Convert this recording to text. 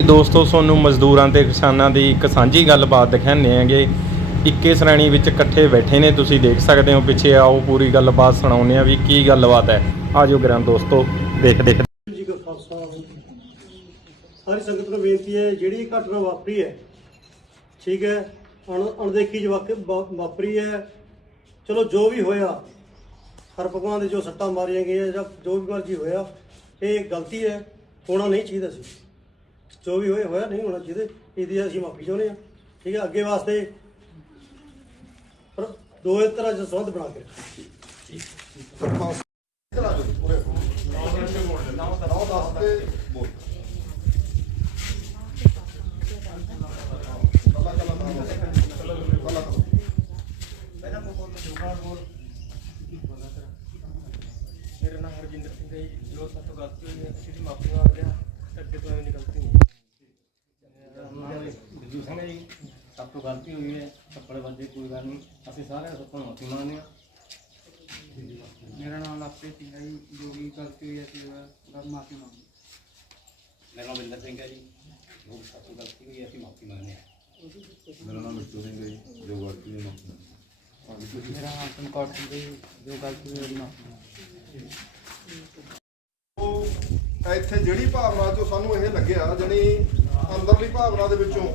ਦੋਸਤੋ, ਤੁਹਾਨੂੰ ਮਜ਼ਦੂਰਾਂ ਤੇ ਕਿਸਾਨਾਂ ਦੀ ਇੱਕ ਸਾਂਝੀ ਗੱਲਬਾਤ ਦਿਖਾਉਂਦੇ ਆਂਗੇ ਇੱਕੇ ਸ਼੍ਰੇਣੀ ਵਿੱਚ ਇਕੱਠੇ ਬੈਠੇ ਨੇ, ਤੁਸੀਂ ਦੇਖ ਸਕਦੇ ਹੋ, ਪਿੱਛੇ ਆਓ, ਪੂਰੀ ਗੱਲਬਾਤ ਸੁਣਾਉਂਦੇ ਆ ਵੀ ਕੀ ਗੱਲਬਾਤ ਹੈ। ਆਜੋ ਗਰਾਂ ਦੋਸਤੋ, ਦੇਖ ਦੇਖ। ਜੀ ਕਾ ਖਾਲਸਾ। ਸਾਰੀ ਸੰਗਤ ਨੂੰ ਬੇਨਤੀ ਹੈ, ਜਿਹੜੀ ਘਟਨਾ ਵਾਪਰੀ ਹੈ, ਠੀਕ ਹੈ ਅਣਦੇਖੀ ਜਵਾਕ ਵਾਪਰੀ ਹੈ, ਚਲੋ ਜੋ ਵੀ ਹੋਇਆ, ਹਰ ਭਗਵਾਨ ਦੇ ਜੋ ਸੱਟਾਂ ਮਾਰੀਆਂ ਗਈਆਂ ਜਾਂ ਜੋ ਵੀ ਮਰਜ਼ੀ ਹੋਇਆ, ਇਹ ਗਲਤੀ ਹੈ, ਹੋਣਾ ਨਹੀਂ ਚਾਹੀਦਾ ਸੀ। ਜੋ ਵੀ ਹੋਇਆ ਹੋਇਆ ਨਹੀਂ ਹੋਣਾ ਚਾਹੀਦਾ ਇਹਦੀ ਅਸੀਂ ਮਾਫੀ ਚਾਹੁੰਦੇ ਹਾਂ ਠੀਕ ਹੈ, ਅੱਗੇ ਵਾਸਤੇ ਪਰ ਦੋ ਇਸ ਤਰ੍ਹਾਂ ਦੇ ਬਣਾ ਕੇ ਰੱਖੋ। ਮੇਰਾ ਨਾਮ ਹਰਜਿੰਦਰ ਸਿੰਘ ਹੈ ਜੀ। ਜੋ ਸਭ ਗਲਤੀ ਹੋਈ ਹੈ ਅਸੀਂ ਮਾਫੀ ਮੰਗਦੇ ਹਾਂ, ਅੱਗੇ ਤੋਂ ਐਵੇਂ ਦੀ ਗਲਤੀ ਨਹੀਂ ਮੇਰਾ ਨਾਮ ਬਿੱਜੂ ਸਿੰਘ ਹੈ ਜੀ ਸਭ ਤੋਂ ਗਲਤੀ ਹੋਈ ਹੈ ਥੱਪੜ ਵੱਜੇ ਕੋਈ ਗੱਲ ਨਹੀਂ। ਅਸੀਂ ਸਾਰਿਆਂ ਦਾ ਸਭ ਤੋਂ ਮਾਫੀ ਮੰਗਦੇ ਹਾਂ। ਮੇਰਾ ਨਾਮ ਲਾਪੇ ਸਿੰਘ ਹੈ ਜੀ। ਜੋ ਵੀ ਗਲਤੀ ਹੋਈ ਹੈ ਅਸੀਂ ਉਹਦਾ ਮਾਫੀ ਮੰਗਦੇ ਮੇਰਾ ਨਾਮ ਬਿੰਦਰ ਸਿੰਘ ਹੈ ਜੀ। ਜੋ ਸਭ ਤੋਂ ਗਲਤੀ ਹੋਈ ਹੈ ਅਸੀਂ ਮਾਫੀ ਮੰਗਦੇ ਹਾਂ। ਮੇਰਾ ਨਾਮ ਮਿੱਟੂ ਸਿੰਘ ਹੈ ਜੀ ਜੋ ਗਲਤੀ ਹੋਈ ਮਾਫੀ ਮੇਰਾ ਨਾਮ ਚਮਕੌਰ ਸਿੰਘ ਹੈ ਜੀ। ਜੋ ਗਲਤੀ ਹੋਈ ਮਾਫੀ ਮੰਗਦੇ ਉਹ ਇੱਥੇ ਜਿਹੜੀ ਭਾਵਨਾ ਚੋਂ ਸਾਨੂੰ ਇਹ ਲੱਗਿਆ ਜਣੀ ਅੰਦਰਲੀ ਭਾਵਨਾ ਦੇ ਵਿੱਚੋਂ